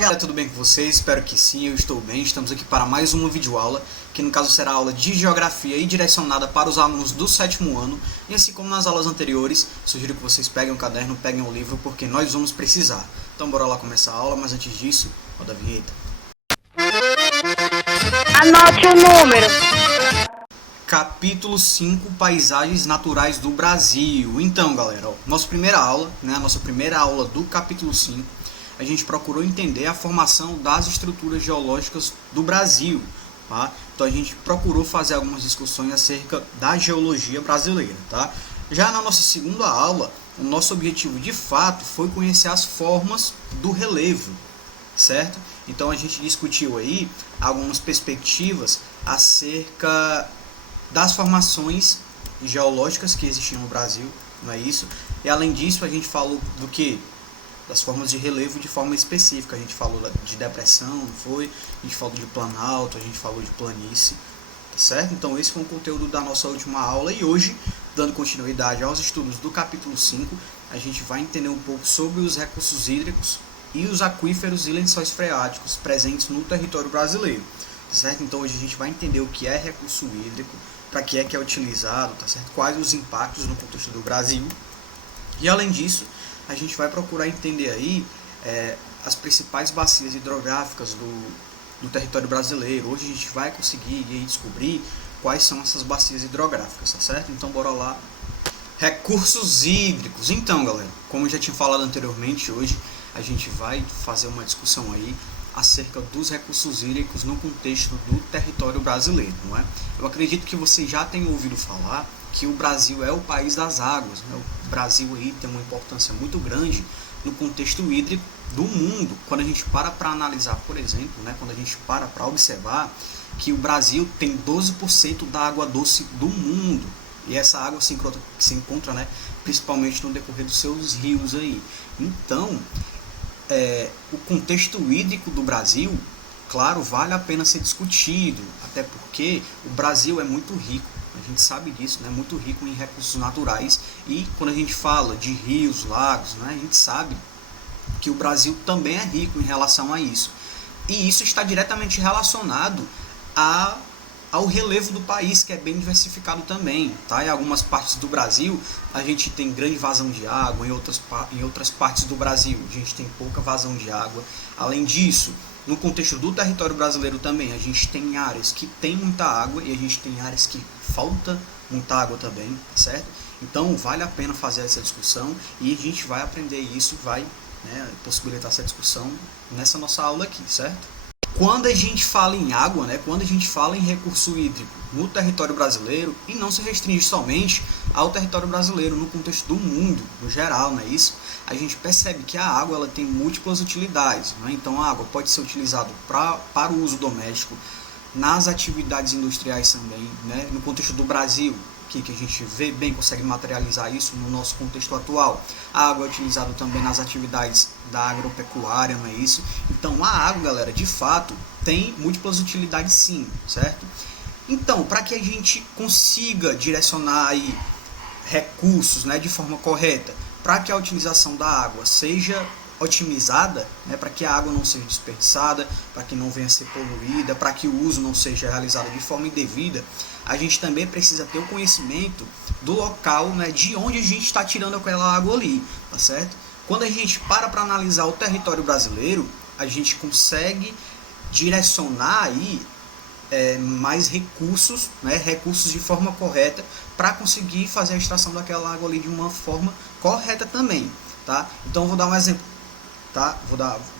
Fala galera, tudo bem com vocês? Espero que sim, eu estou bem. Estamos aqui para mais uma videoaula, que no caso será a aula de Geografia e direcionada para os alunos do 7º ano. E assim como nas aulas anteriores, sugiro que vocês peguem um caderno, peguem um livro, porque nós vamos precisar. Então bora lá começar a aula, mas antes disso, roda a vinheta. Anote o número. Capítulo 5, Paisagens Naturais do Brasil. Então galera, nossa primeira aula, a nossa primeira aula do capítulo 5, a gente procurou entender a formação das estruturas geológicas do Brasil. Tá? Então a gente procurou fazer algumas discussões acerca da geologia brasileira. Tá? Já na nossa segunda aula, o nosso objetivo de fato foi conhecer as formas do relevo, certo? Então a gente discutiu aí algumas perspectivas acerca das formações geológicas que existiam no Brasil, não é isso? E além disso a gente falou do que? Das formas de relevo de forma específica. A gente falou de depressão, não foi? A gente falou de planalto, a gente falou de planície, tá certo? Então esse foi o conteúdo da nossa última aula e hoje, dando continuidade aos estudos do capítulo 5, a gente vai entender um pouco sobre os recursos hídricos e os aquíferos e lençóis freáticos presentes no território brasileiro, tá certo? Então hoje a gente vai entender o que é recurso hídrico, para que é utilizado, tá certo? Quais os impactos no contexto do Brasil. E além disso, a gente vai procurar entender aí as principais bacias hidrográficas do território brasileiro. Hoje a gente vai conseguir descobrir quais são essas bacias hidrográficas, tá certo? Então bora lá. Recursos hídricos. Então galera, como eu já tinha falado anteriormente, hoje a gente vai fazer uma discussão aí acerca dos recursos hídricos no contexto do território brasileiro, não é? Eu acredito que você já tem ouvido falar que o Brasil é o país das águas, né? O Brasil aí tem uma importância muito grande no contexto hídrico do mundo. Quando a gente para analisar, por exemplo, quando a gente para observar que o Brasil tem 12% da água doce do mundo, e essa água se encontra principalmente no decorrer dos seus rios aí. Então, o contexto hídrico do Brasil, claro, vale a pena ser discutido, até porque o Brasil é muito rico, a gente sabe disso, muito rico em recursos naturais, e quando a gente fala de rios, lagos, a gente sabe que o Brasil também é rico em relação a isso. E isso está diretamente relacionado ao relevo do país, que é bem diversificado também. Tá? Em algumas partes do Brasil a gente tem grande vazão de água, em outras partes do Brasil a gente tem pouca vazão de água. Além disso, no contexto do território brasileiro também, a gente tem áreas que tem muita água e a gente tem áreas que falta muita água também, certo? Então vale a pena fazer essa discussão e a gente vai aprender isso, vai possibilitar essa discussão nessa nossa aula aqui, certo? Quando a gente fala em água, quando a gente fala em recurso hídrico no território brasileiro, e não se restringe somente ao território brasileiro, no contexto do mundo, no geral, não é isso? A gente percebe que a água ela tem múltiplas utilidades. Então a água pode ser utilizada para o uso doméstico, nas atividades industriais também, no contexto do Brasil, que a gente vê bem, consegue materializar isso no nosso contexto atual. A água é utilizada também nas atividades da agropecuária, não é isso? Então a água, galera, de fato, tem múltiplas utilidades sim, certo? Então, para que a gente consiga direcionar aí recursos de forma correta, para que a utilização da água seja otimizada, para que a água não seja desperdiçada, para que não venha a ser poluída, para que o uso não seja realizado de forma indevida, a gente também precisa ter o conhecimento do local, de onde a gente está tirando aquela água ali, tá certo? Quando a gente para analisar o território brasileiro, a gente consegue direcionar aí mais recursos, recursos de forma correta, para conseguir fazer a extração daquela água ali de uma forma correta também, tá? Então vou dar um exemplo, tá?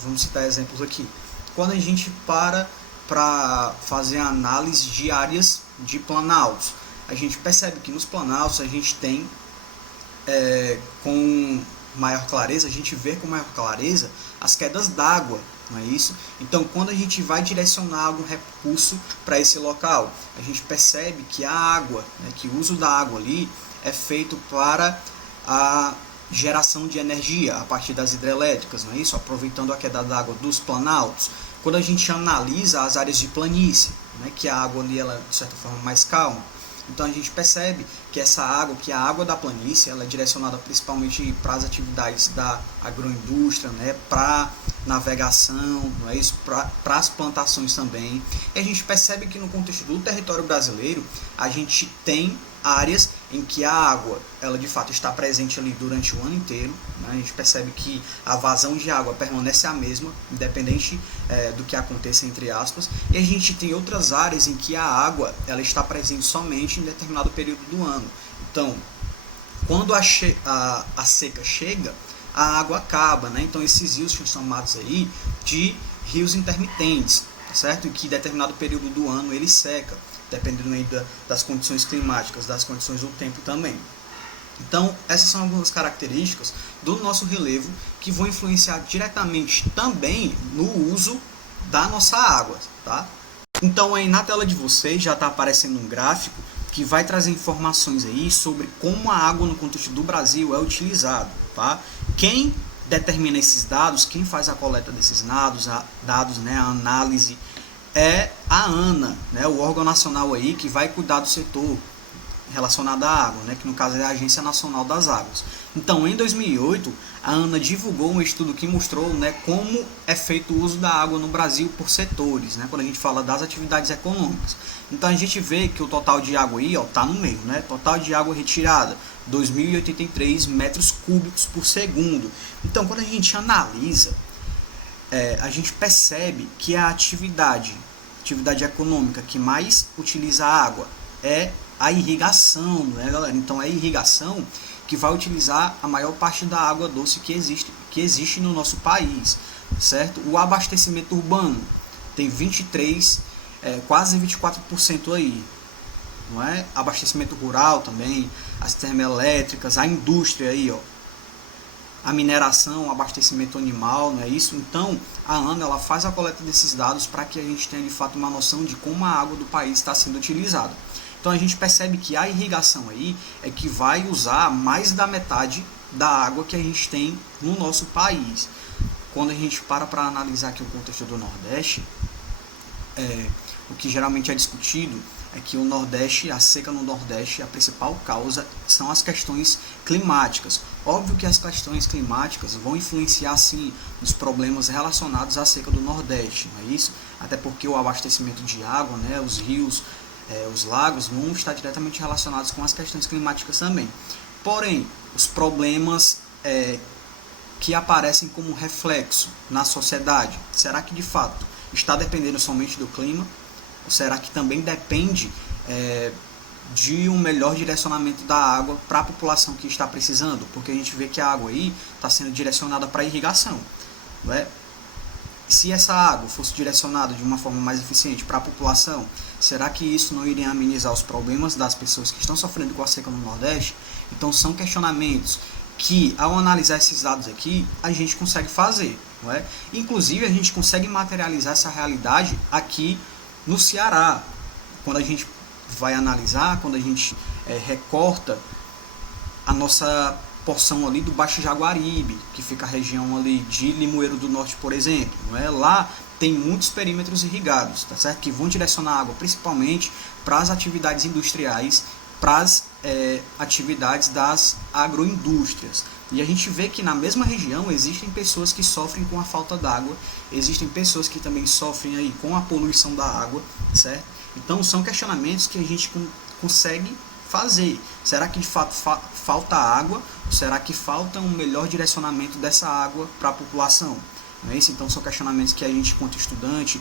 Vamos citar exemplos aqui. Quando a gente para fazer a análise de áreas de planaltos, a gente percebe que nos planaltos a gente tem com maior clareza, a gente vê com maior clareza as quedas d'água, não é isso? Então quando a gente vai direcionar algum recurso para esse local, a gente percebe que a água, que o uso da água ali é feito para a geração de energia a partir das hidrelétricas, não é isso? Aproveitando a queda d'água dos planaltos. Quando a gente analisa as áreas de planície, que a água ali ela de certa forma mais calma, Então a gente percebe que que a água da planície, ela é direcionada principalmente para as atividades da agroindústria, né, para navegação, não é isso? Para as plantações também. E a gente percebe que no contexto do território brasileiro, a gente tem áreas em que a água, ela de fato está presente ali durante o ano inteiro, né? A gente percebe que a vazão de água permanece a mesma, independente do que aconteça, entre aspas, e a gente tem outras áreas em que a água, ela está presente somente em determinado período do ano. Então, quando a seca chega, a água acaba, né? Então esses rios são chamados aí de rios intermitentes, tá certo? Em que em determinado período do ano ele seca, dependendo aí das condições climáticas, das condições do tempo também. Então, essas são algumas características do nosso relevo que vão influenciar diretamente também no uso da nossa água, tá? Então, aí na tela de vocês já está aparecendo um gráfico que vai trazer informações aí sobre como a água no contexto do Brasil é utilizada, tá? Quem determina esses dados, quem faz a coleta desses dados, né, a análise, é a ANA, né, o órgão nacional aí que vai cuidar do setor relacionado à água, né, que no caso é a Agência Nacional das Águas. Então, em 2008, a ANA divulgou um estudo que mostrou, né, como é feito o uso da água no Brasil por setores, né, quando a gente fala das atividades econômicas. Então, a gente vê que o total de água aí está no meio, né, total de água retirada, 2.083 metros cúbicos por segundo. Então, quando a gente analisa, a gente percebe que a atividade econômica que mais utiliza água é a irrigação, né, galera? Então é a irrigação que vai utilizar a maior parte da água doce que existe no nosso país, certo? O abastecimento urbano tem 23, quase 24% aí, não é? Abastecimento rural também, as termoelétricas, a indústria aí, ó. A mineração, o abastecimento animal, não é isso? Então, a ANA ela faz a coleta desses dados para que a gente tenha de fato uma noção de como a água do país está sendo utilizada. Então, a gente percebe que a irrigação aí é que vai usar mais da metade da água que a gente tem no nosso país. Quando a gente para analisar aqui o contexto do Nordeste, o que geralmente é discutido é que o Nordeste, a seca no Nordeste, a principal causa são as questões climáticas. Óbvio que as questões climáticas vão influenciar sim nos problemas relacionados à seca do Nordeste, não é isso? Até porque o abastecimento de água, né, os rios, os lagos vão estar diretamente relacionados com as questões climáticas também. Porém, os problemas que aparecem como reflexo na sociedade, será que de fato está dependendo somente do clima? Ou será que também depende de um melhor direcionamento da água para a população que está precisando? Porque a gente vê que a água aí está sendo direcionada para a irrigação, não é? Se essa água fosse direcionada de uma forma mais eficiente para a população, será que isso não iria amenizar os problemas das pessoas que estão sofrendo com a seca no Nordeste? Então são questionamentos que, ao analisar esses dados aqui, a gente consegue fazer, não é? Inclusive, a gente consegue materializar essa realidade aqui no Ceará. Quando a gente vai analisar, quando a gente recorta a nossa porção ali do Baixo Jaguaribe, que fica a região ali de Limoeiro do Norte, por exemplo, não é? Lá tem muitos perímetros irrigados, tá certo? Que vão direcionar água principalmente para as atividades industriais, para as atividades das agroindústrias. E a gente vê que na mesma região existem pessoas que sofrem com a falta d'água, existem pessoas que também sofrem aí com a poluição da água, certo? Então são questionamentos que a gente consegue fazer. Será que de fato falta água? Ou será que falta um melhor direcionamento dessa água para a população? Não é isso? Então são questionamentos que a gente, enquanto estudante,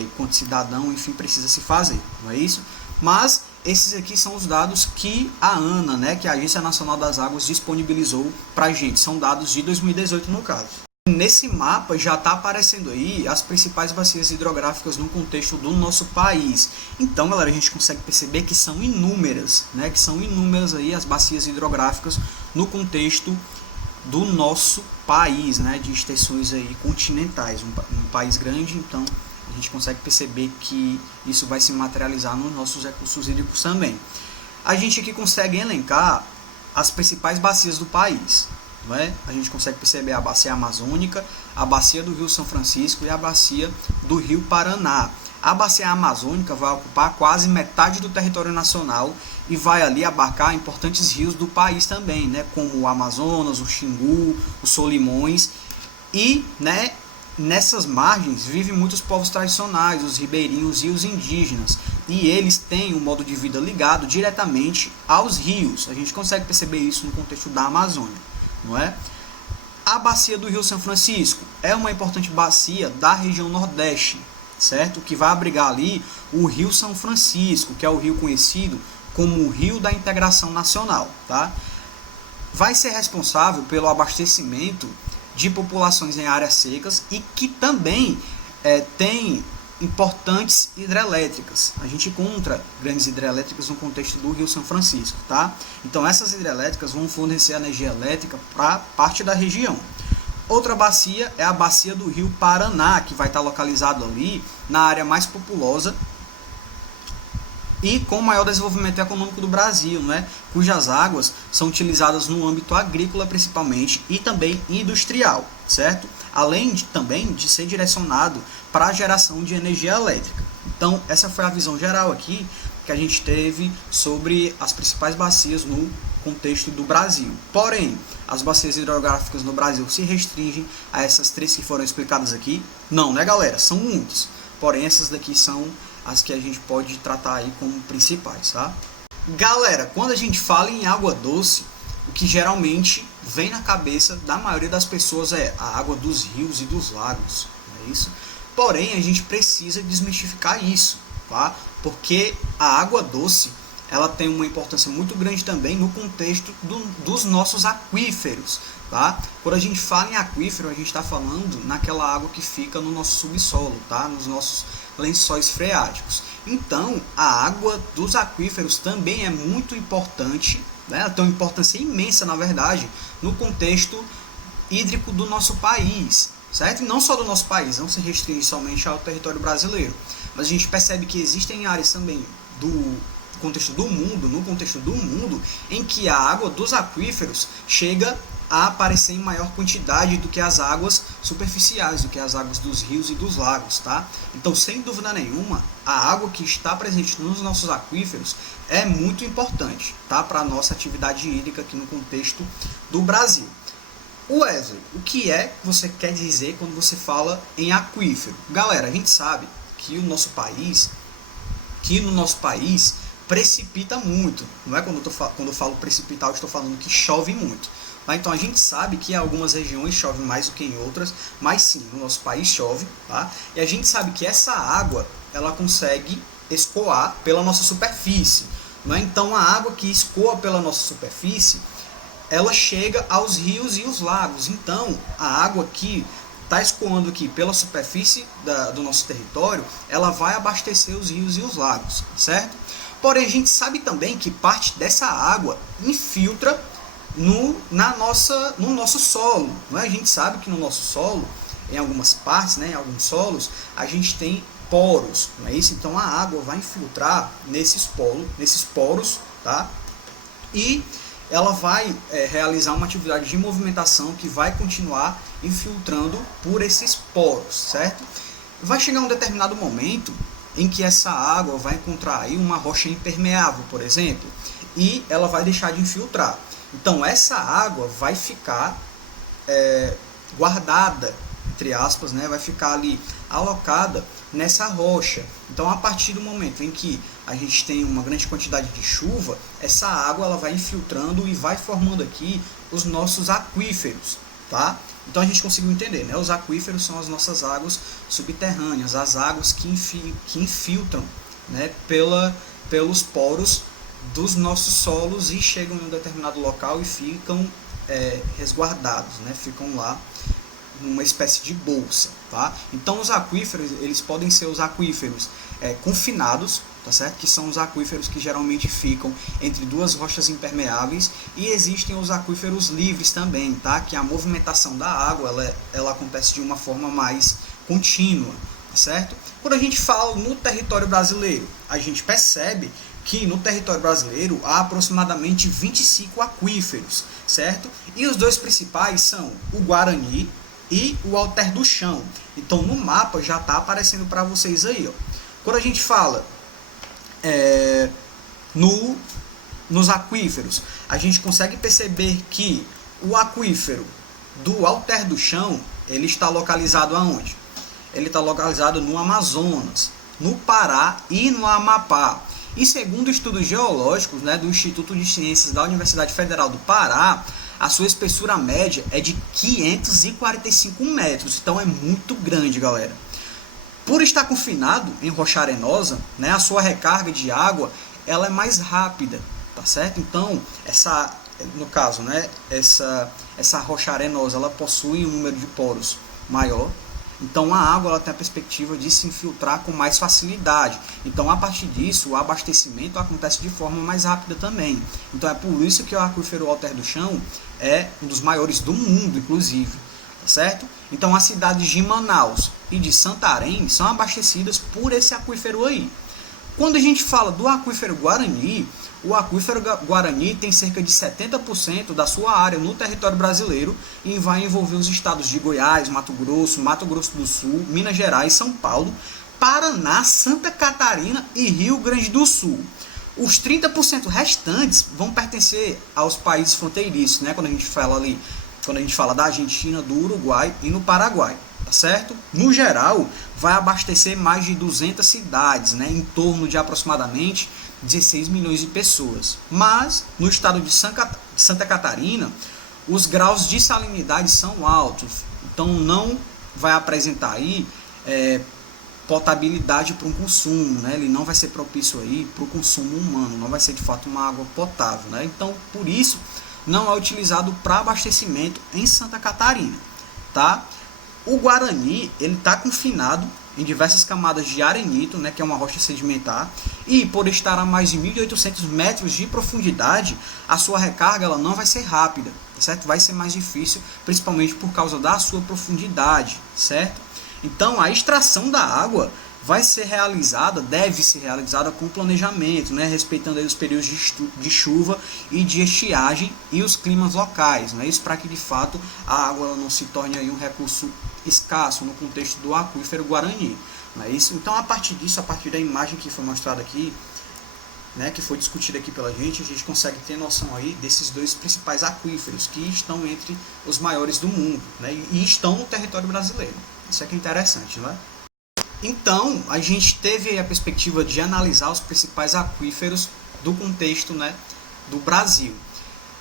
enquanto cidadão, enfim, precisa se fazer. Não é isso? Mas esses aqui são os dados que a ANA, né, que é a Agência Nacional das Águas, disponibilizou para a gente. São dados de 2018 no caso. Nesse mapa já está aparecendo aí as principais bacias hidrográficas no contexto do nosso país. Então, galera, a gente consegue perceber que são inúmeras, né, que são inúmeras aí as bacias hidrográficas no contexto do nosso país, né, de extensões aí continentais, um país grande. Então a gente consegue perceber que isso vai se materializar nos nossos recursos hídricos também. A gente aqui consegue elencar as principais bacias do país, não é? A gente consegue perceber a bacia amazônica, a bacia do Rio São Francisco e a bacia do Rio Paraná. A bacia amazônica vai ocupar quase metade do território nacional e vai ali abarcar importantes rios do país também, né? Como o Amazonas, o Xingu, o Solimões. E, né, nessas margens vivem muitos povos tradicionais, os ribeirinhos e os indígenas. E eles têm um modo de vida ligado diretamente aos rios. A gente consegue perceber isso no contexto da Amazônia, não é? A bacia do Rio São Francisco é uma importante bacia da região Nordeste, certo? Que vai abrigar ali o Rio São Francisco, que é o rio conhecido como o Rio da Integração Nacional, tá? Vai ser responsável pelo abastecimento de populações em áreas secas e que também tem importantes hidrelétricas. A gente encontra grandes hidrelétricas no contexto do Rio São Francisco, tá? Então essas hidrelétricas vão fornecer energia elétrica para parte da região. Outra bacia é a bacia do Rio Paraná, que vai estar localizado ali na área mais populosa e com o maior desenvolvimento econômico do Brasil, né? Cujas águas são utilizadas no âmbito agrícola principalmente e também industrial, certo? Além também de ser direcionado para a geração de energia elétrica. Então, essa foi a visão geral aqui que a gente teve sobre as principais bacias no contexto do Brasil. Porém, as bacias hidrográficas no Brasil se restringem a essas três que foram explicadas aqui? Não, né, galera? São muitas. Porém, essas daqui são as que a gente pode tratar aí como principais, tá? Galera, quando a gente fala em água doce, o que geralmente vem na cabeça da maioria das pessoas é a água dos rios e dos lagos, não é isso? Porém, a gente precisa desmistificar isso, tá? Porque a água doce, ela tem uma importância muito grande também no contexto dos nossos aquíferos, tá? Quando a gente fala em aquífero, a gente está falando naquela água que fica no nosso subsolo, tá? Nos nossos lençóis freáticos. Então, a água dos aquíferos também é muito importante, né? Ela tem uma importância imensa, na verdade, no contexto hídrico do nosso país, certo? E não só do nosso país, não se restringe somente ao território brasileiro, mas a gente percebe que existem áreas também do contexto do mundo, no contexto do mundo, em que a água dos aquíferos chega a aparecer em maior quantidade do que as águas superficiais, do que as águas dos rios e dos lagos, tá? Então, sem dúvida nenhuma, a água que está presente nos nossos aquíferos é muito importante, tá? Para a nossa atividade hídrica aqui no contexto do Brasil. Wesley, o que é que você quer dizer quando você fala em aquífero? Galera, a gente sabe que no nosso país precipita muito. Não é quando eu falo precipitar, eu estou falando que chove muito. Tá? Então a gente sabe que em algumas regiões chove mais do que em outras, mas sim, no nosso país chove. Tá? E a gente sabe que essa água ela consegue escoar pela nossa superfície. Não é? Então a água que escoa pela nossa superfície, ela chega aos rios e os lagos. Então a água que está escoando aqui pela superfície do nosso território, ela vai abastecer os rios e os lagos, certo? Porém, a gente sabe também que parte dessa água infiltra no nosso solo. Não é? A gente sabe que no nosso solo, em algumas partes, né, em alguns solos, a gente tem poros. Não é isso? Então a água vai infiltrar nesses poros, tá? E ela vai realizar uma atividade de movimentação que vai continuar infiltrando por esses poros, certo? Vai chegar um determinado momento em que essa água vai encontrar aí uma rocha impermeável, por exemplo, e ela vai deixar de infiltrar. Então essa água vai ficar guardada, entre aspas, né? Vai ficar ali alocada nessa rocha. Então a partir do momento em que a gente tem uma grande quantidade de chuva, essa água ela vai infiltrando e vai formando aqui os nossos aquíferos, tá? Então a gente conseguiu entender, né? Os aquíferos são as nossas águas subterrâneas, as águas que infiltram, né, pelos poros dos nossos solos e chegam em um determinado local e ficam resguardados, né? Ficam lá numa espécie de bolsa, tá? Então os aquíferos, eles podem ser os aquíferos confinados, tá certo? Que são os aquíferos que geralmente ficam entre duas rochas impermeáveis, e existem os aquíferos livres também, tá? Que a movimentação da água, ela acontece de uma forma mais contínua, tá certo? Quando a gente fala no território brasileiro, a gente percebe que no território brasileiro há aproximadamente 25 aquíferos, certo? E os dois principais são o Guarani e o Alter do Chão. Então no mapa já está aparecendo para vocês aí, ó. Quando a gente fala nos aquíferos, a gente consegue perceber que o aquífero do Alter do Chão, ele está localizado aonde? Ele está localizado no Amazonas, no Pará e no Amapá. E segundo estudos geológicos, né, do Instituto de Ciências da Universidade Federal do Pará, a sua espessura média é de 545 metros. Então é muito grande, galera. Por estar confinado em rocha arenosa, né, a sua recarga de água ela é mais rápida, tá certo? Então, no caso, né, essa rocha arenosa ela possui um número de poros maior. Então a água ela tem a perspectiva de se infiltrar com mais facilidade. Então a partir disso o abastecimento acontece de forma mais rápida também. Então é por isso que o aquífero Alter do Chão é um dos maiores do mundo, inclusive, tá certo? Então as cidades de Manaus e de Santarém são abastecidas por esse aquífero aí. Quando a gente fala do aquífero Guarani, o aquífero Guarani tem cerca de 70% da sua área no território brasileiro e vai envolver os estados de Goiás, Mato Grosso do Sul, Minas Gerais, São Paulo, Paraná, Santa Catarina e Rio Grande do Sul. Os 30% restantes vão pertencer aos países fronteiriços, né? Quando a gente fala da Argentina, do Uruguai e no Paraguai. Tá certo? No geral, vai abastecer mais de 200 cidades, né, em torno de aproximadamente 16 milhões de pessoas. Mas, no estado de Santa Catarina, os graus de salinidade são altos. Então, não vai apresentar aí potabilidade para um consumo, né? Ele não vai ser propício aí para o consumo humano, não vai ser de fato uma água potável, né? Então, por isso, não é utilizado para abastecimento em Santa Catarina, tá? O Guarani, ele está confinado em diversas camadas de arenito, né, que é uma rocha sedimentar, e por estar a mais de 1.800 metros de profundidade, a sua recarga ela não vai ser rápida, certo? Vai ser mais difícil, principalmente por causa da sua profundidade, certo? Então, a extração da água deve ser realizada com planejamento, né, respeitando aí os períodos de chuva e de estiagem e os climas locais, né, isso para que de fato a água ela não se torne aí um recurso escasso no contexto do aquífero Guarani. Não é isso? Então, a partir da imagem que foi mostrada aqui, né, que foi discutida aqui pela gente, a gente consegue ter noção aí desses dois principais aquíferos que estão entre os maiores do mundo, né, e estão no território brasileiro. Isso é que é interessante, não é? Então, a gente teve a perspectiva de analisar os principais aquíferos do contexto, né, do Brasil.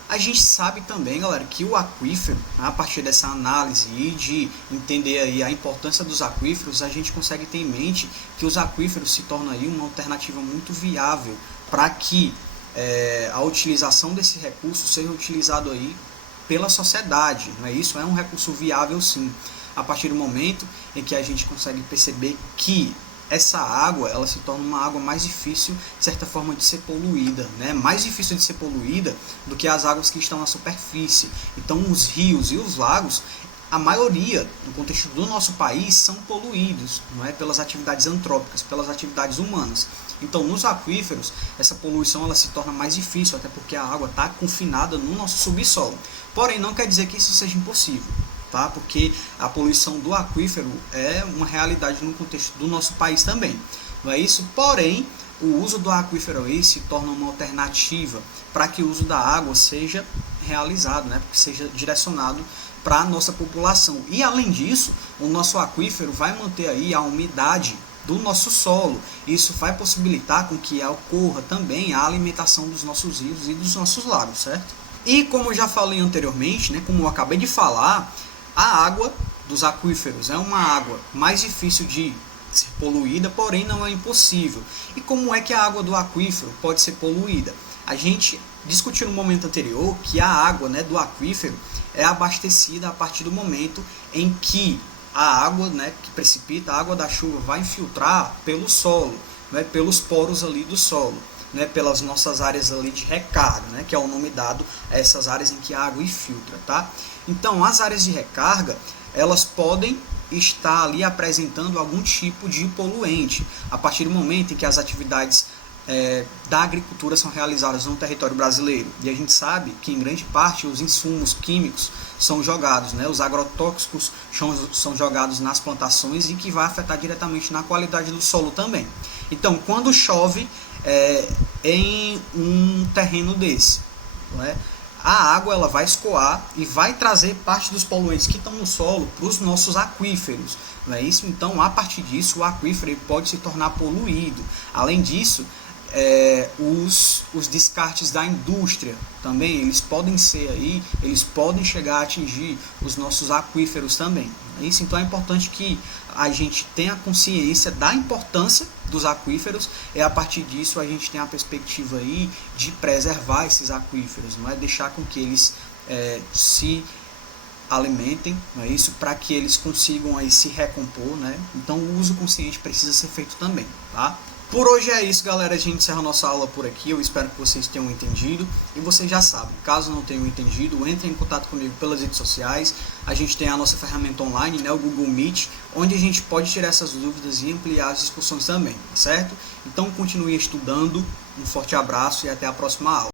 A gente sabe também, galera, que o aquífero, a partir dessa análise e de entender aí a importância dos aquíferos, a gente consegue ter em mente que os aquíferos se tornam aí uma alternativa muito viável para que a utilização desse recurso seja utilizado aí pela sociedade, não é isso? É um recurso viável sim, a partir do momento em que a gente consegue perceber que essa água ela se torna uma água mais difícil, de certa forma, de ser poluída, né? Mais difícil de ser poluída do que as águas que estão na superfície. Então, os rios e os lagos, a maioria, no contexto do nosso país, são poluídos, não é? Pelas atividades antrópicas, pelas atividades humanas. Então, nos aquíferos, essa poluição ela se torna mais difícil, até porque a água está confinada no nosso subsolo. Porém, não quer dizer que isso seja impossível. Tá? Porque a poluição do aquífero é uma realidade no contexto do nosso país também, não é isso? Porém, o uso do aquífero aí se torna uma alternativa para que o uso da água seja realizado, né? Porque seja direcionado para a nossa população. E além disso, o nosso aquífero vai manter aí a umidade do nosso solo. Isso vai possibilitar com que ocorra também a alimentação dos nossos rios e dos nossos lagos, certo? E como eu já falei anteriormente, né, como eu acabei de falar, a água dos aquíferos é uma água mais difícil de ser poluída, porém não é impossível. E como é que a água do aquífero pode ser poluída? A gente discutiu no momento anterior que a água, né, do aquífero é abastecida a partir do momento em que a água, né, que precipita, a água da chuva vai infiltrar pelo solo, né, pelos poros ali do solo, né, pelas nossas áreas ali de recarga, né, que é o nome dado a essas áreas em que a água infiltra, tá? Então, as áreas de recarga, elas podem estar ali apresentando algum tipo de poluente, a partir do momento em que as atividades da agricultura são realizadas no território brasileiro. E a gente sabe que, em grande parte, os insumos químicos são jogados, né? Os agrotóxicos são jogados nas plantações e que vai afetar diretamente na qualidade do solo também. Então, quando chove em um terreno desse, né, a água ela vai escoar e vai trazer parte dos poluentes que estão no solo para os nossos aquíferos. Não é isso? Então, a partir disso, o aquífero pode se tornar poluído. Além disso, os descartes da indústria também, eles podem chegar a atingir os nossos aquíferos também. Isso, então é importante que a gente tenha consciência da importância dos aquíferos, e a partir disso a gente tem a perspectiva aí de preservar esses aquíferos, não é deixar com que eles se alimentem, não é isso, para que eles consigam aí se recompor, né? Então o uso consciente precisa ser feito também, tá? Por hoje é isso, galera. A gente encerra a nossa aula por aqui. Eu espero que vocês tenham entendido. E vocês já sabem, caso não tenham entendido, entrem em contato comigo pelas redes sociais. A gente tem a nossa ferramenta online, né, o Google Meet, onde a gente pode tirar essas dúvidas e ampliar as discussões também, tá certo? Então continue estudando. Um forte abraço e até a próxima aula.